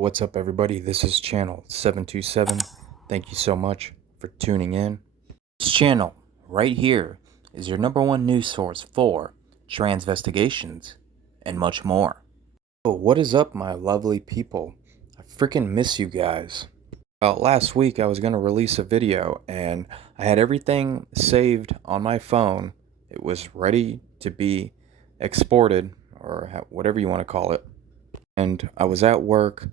What's up, everybody? This is channel 727. Thank you so much for tuning in. This channel right here is your #1 news source for transvestigations and much more. Oh, what is up, my lovely people? I freaking miss you guys. Last week I was going to release a video and I had everything saved on my phone. It was ready to be exported, or whatever you want to call it. And I was at work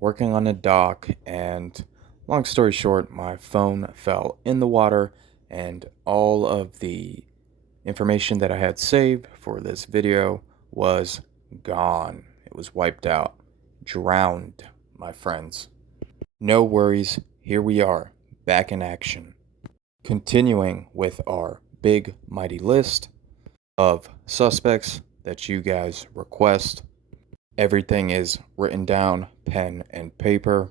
working on a dock, and long story short, my phone fell in the water and all of the information that I had saved for this video was gone. It was wiped out, drowned, my friends. No worries, here we are, back in action. Continuing with our big mighty list of suspects that you guys request. Everything is written down, pen and paper.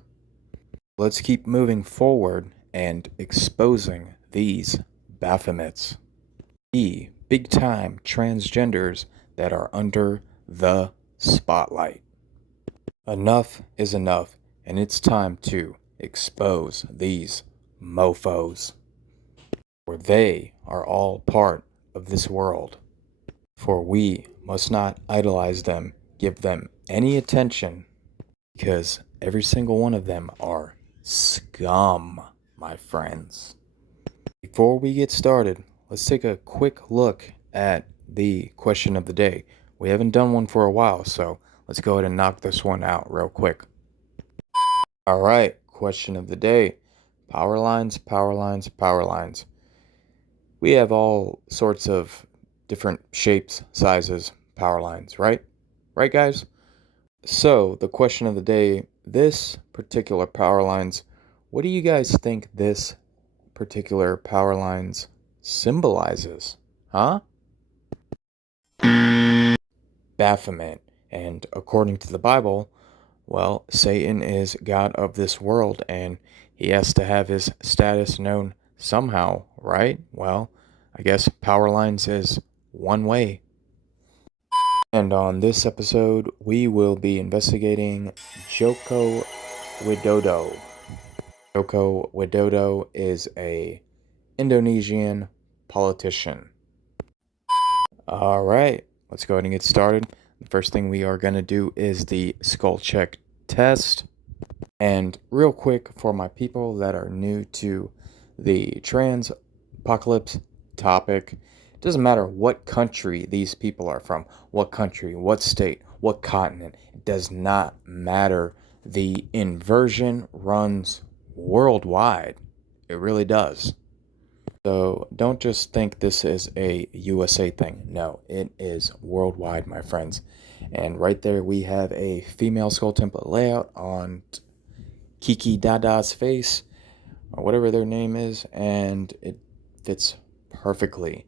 Let's keep moving forward and exposing these Baphomets, the big-time transgenders that are under the spotlight. Enough is enough, and it's time to expose these mofos, for they are all part of this world. For we must not idolize them, give them any attention, because every single one of them are scum, my friends. Before we get started, let's take a quick look at the question of the day. We haven't done one for a while, so let's go ahead and knock this one out real quick. All right, question of the day. Power lines, power lines, power lines. We have all sorts of different shapes, sizes, power lines, right? Right, guys? So, the question of the day, this particular power lines, what do you guys think this particular power lines symbolizes? Huh? Baphomet. And according to the Bible, well, Satan is God of this world, and he has to have his status known somehow, right? Well, I guess power lines is one way. And on this episode, we will be investigating Joko Widodo. Joko Widodo is a Indonesian politician. All right, let's go ahead and get started. The first thing we are going to do is the skull check test. And real quick, for my people that are new to the trans apocalypse topic, it doesn't matter what country these people are from, what country, what state, what continent, it does not matter. The inversion runs worldwide. It really does. So don't just think this is a USA thing. No, it is worldwide, my friends. And right there we have a female skull template layout on Kiki Dada's face, or whatever their name is, and it fits perfectly.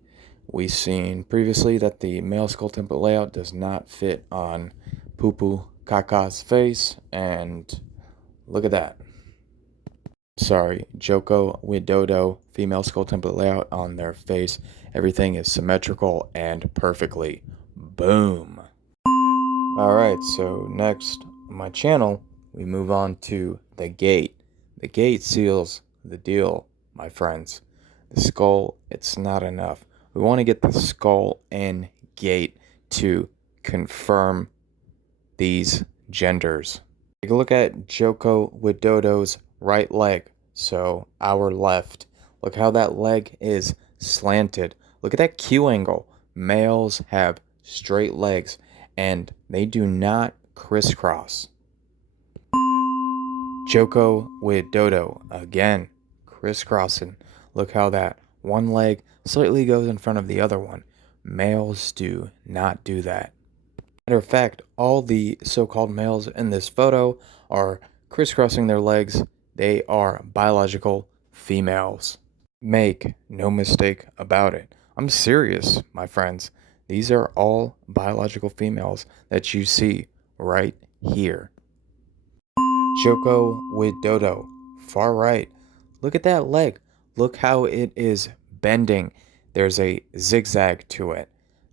We've seen previously that the male skull template layout does not fit on Pupu Kaka's face, and look at that. Sorry, Joko Widodo female skull template layout on their face. Everything is symmetrical and perfectly. Boom. Alright, so next on my channel, we move on to the gate. The gate seals the deal, my friends. The skull, it's not enough. We want to get the skull and gate to confirm these genders. Take a look at Joko Widodo's right leg, so our left. Look how that leg is slanted. Look at that Q angle. Males have straight legs, and they do not crisscross. Joko Widodo, again, crisscrossing. Look how that one leg slightly goes in front of the other one. Males do not do that. Matter of fact, all the so-called males in this photo are crisscrossing their legs. They are biological females. Make no mistake about it. I'm serious, my friends. These are all biological females that you see right here. Joko Widodo, far right. Look at that leg. Look how it is bending. There's a zigzag to it.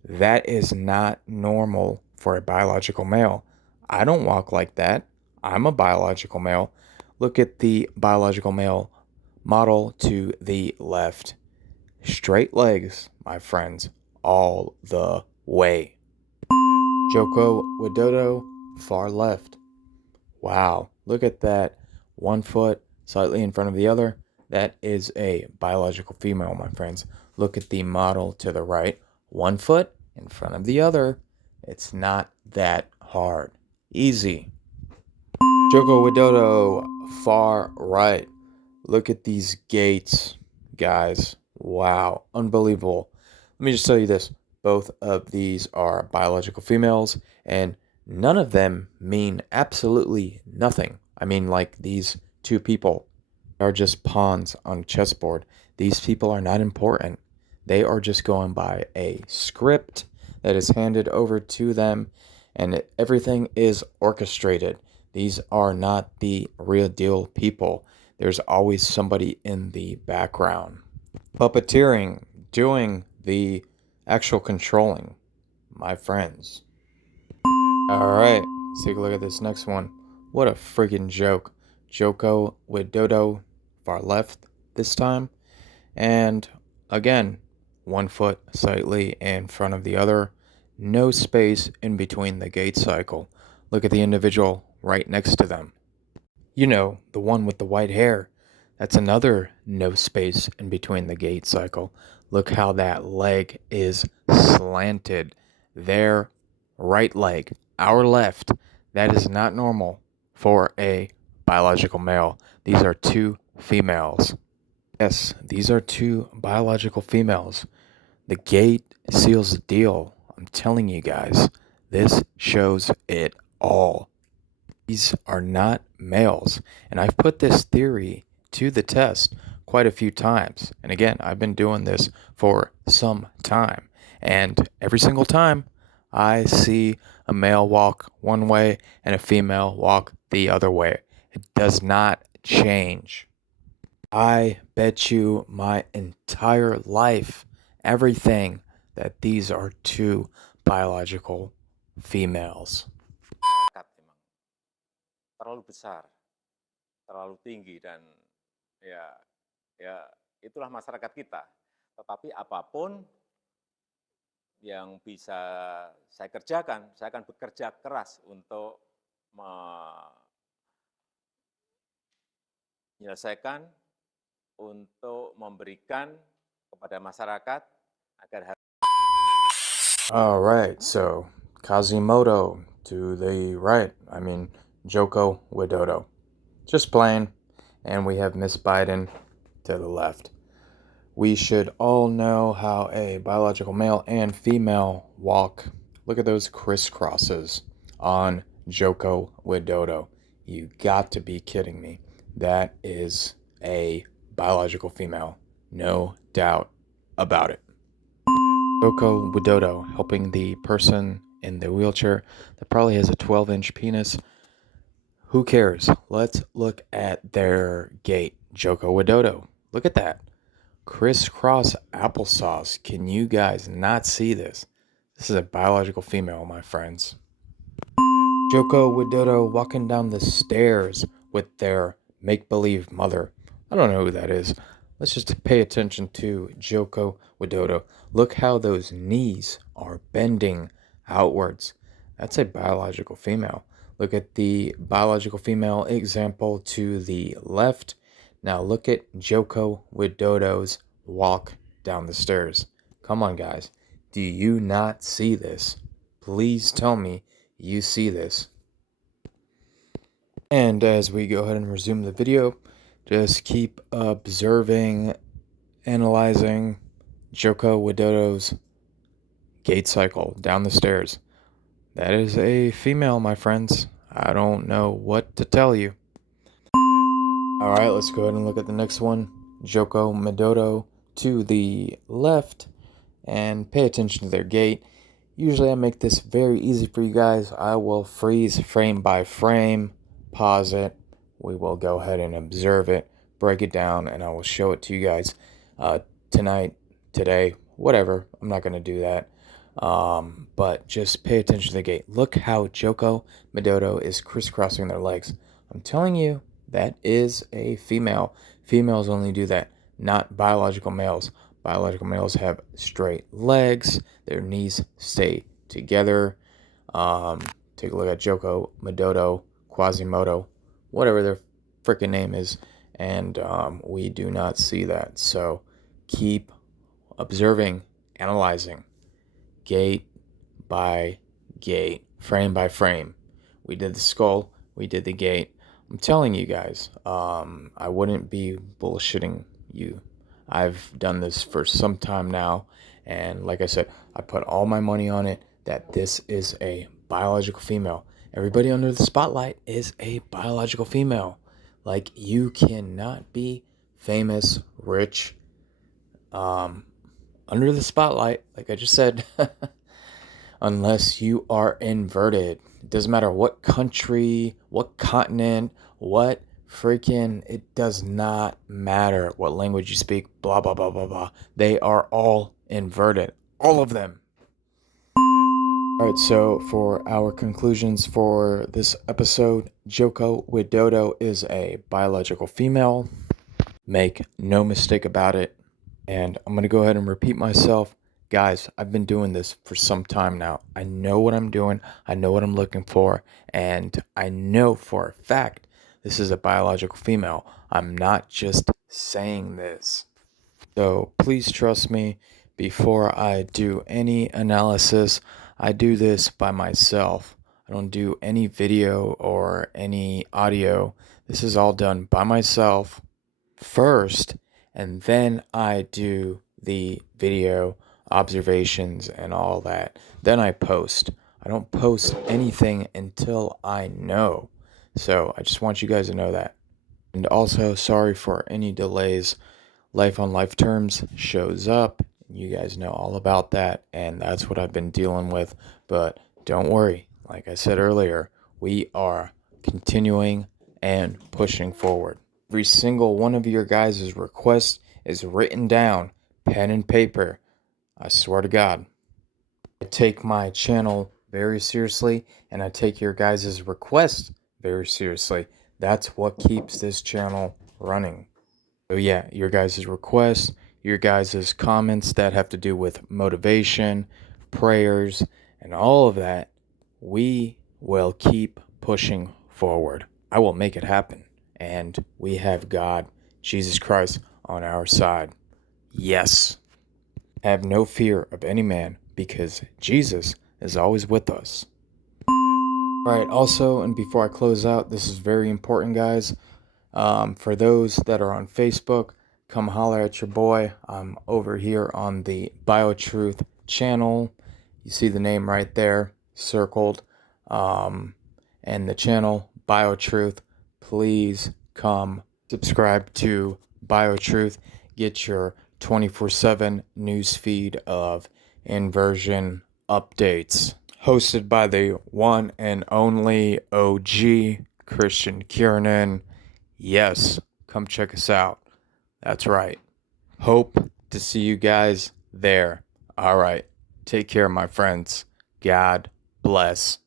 That is not normal for a biological male. I don't walk like that. I'm a biological male. Look at the biological male model to the left. Straight legs, my friends, all the way. Joko Widodo, far left. Wow, look at that. 1 foot slightly in front of the other. That is a biological female, my friends. Look at the model to the right. 1 foot in front of the other. It's not that hard. Easy. Joko Widodo, far right. Look at these gates, guys. Wow, unbelievable. Let me just tell you this. Both of these are biological females, and none of them mean absolutely nothing. I mean, like these two people are just pawns on a chessboard. These people are not important. They are just going by a script that is handed over to them, and everything is orchestrated. These are not the real deal people. There's always somebody in the background. Puppeteering, doing the actual controlling, my friends. Alright, let's take a look at this next one. What a friggin' joke. Joko Widodo, far left this time. And again, 1 foot slightly in front of the other. No space in between the gait cycle. Look at the individual right next to them. You know, the one with the white hair. That's another no space in between the gait cycle. Look how that leg is slanted. Their right leg, our left. That is not normal for a biological male. These are two females. Yes, these are two biological females. The gate seals the deal. I'm telling you guys, this shows it all. These are not males. And I've put this theory to the test quite a few times. And again, I've been doing this for some time. And every single time, I see a male walk one way and a female walk the other way. It does not change. I bet you my entire life, everything, that these are two biological females. Emang terlalu besar, terlalu tinggi dan ya ya itulah masyarakat kita. Tetapi apapun yang bisa saya kerjakan, saya akan bekerja keras untuk menyelesaikan, untuk memberikan kepada masyarakat agar All right, so Kazimoto to the right. I mean, Joko Widodo. Just plain. And we have Miss Biden to the left. We should all know how a biological male and female walk. Look at those crisscrosses on Joko Widodo. You got to be kidding me. That is a biological female. No doubt about it. Joko Widodo helping the person in the wheelchair that probably has a 12-inch penis. Who cares? Let's look at their gait. Joko Widodo. Look at that. Crisscross applesauce. Can you guys not see this? This is a biological female, my friends. Joko Widodo walking down the stairs with their make-believe mother. I don't know who that is. Let's just pay attention to Joko Widodo. Look how those knees are bending outwards. That's a biological female. Look at the biological female example to the left. Now look at Joko Widodo's walk down the stairs. Come on, guys. Do you not see this? Please tell me you see this. And as we go ahead and resume the video, just keep observing, analyzing Joko Widodo's gait cycle down the stairs. That is a female, my friends. I don't know what to tell you. Alright, let's go ahead and look at the next one. Joko Widodo to the left. And pay attention to their gait. Usually I make this very easy for you guys. I will freeze frame by frame, pause it. We will go ahead and observe it, break it down, and I will show it to you guys tonight, today, whatever. I'm not going to do that. But just pay attention to the gait. Look how Joko Widodo is crisscrossing their legs. I'm telling you, that is a female. Females only do that, not biological males. Biological males have straight legs, their knees stay together. Um, Take a look at Joko, Widodo, Quasimodo, whatever their freaking name is, and we do not see that. So keep observing, analyzing, gate by gate, frame by frame. We did the skull, we did the gate. I'm telling you guys, I wouldn't be bullshitting you. I've done this for some time now, and like I said, I put all my money on it that this is a biological female. Everybody under the spotlight is a biological female. Like, you cannot be famous, rich, um, under the spotlight, like I just said, unless you are inverted. It doesn't matter what country, what continent, what freaking, it does not matter what language you speak, blah, blah, blah, blah, blah. They are all inverted. All of them. All right, so for our conclusions for this episode, Joko Widodo is a biological female. Make no mistake about it. And I'm going to go ahead and repeat myself. Guys, I've been doing this for some time now. I know what I'm doing. I know what I'm looking for. And I know for a fact this is a biological female. I'm not just saying this. So please trust me before I do any analysis. I do this by myself. I don't do any video or any audio. This is all done by myself first, and then I do the video observations and all that. Then I post. I don't post anything until I know. So I just want you guys to know that. And also, sorry for any delays. Life on Life Terms shows up. You guys know all about that, and that's what I've been dealing with. But don't worry. Like I said earlier, we are continuing and pushing forward. Every single one of your guys' requests is written down, pen and paper. I swear to God. I take my channel very seriously, and I take your guys' requests very seriously. That's what keeps this channel running. So yeah, your guys' requests, your guys' comments that have to do with motivation, prayers, and all of that, we will keep pushing forward. I will make it happen. And we have God, Jesus Christ, on our side. Yes. Have no fear of any man, because Jesus is always with us. Alright, also, and before I close out, this is very important, guys. For those that are on Facebook, come holler at your boy. I'm over here on the BioTruth channel. You see the name right there, circled. And the channel, BioTruth. Please come subscribe to BioTruth. Get your 24/7 news feed of inversion updates. Hosted by the one and only OG, Christian Kiernan. Yes, come check us out. That's right. Hope to see you guys there. All right. Take care, my friends. God bless.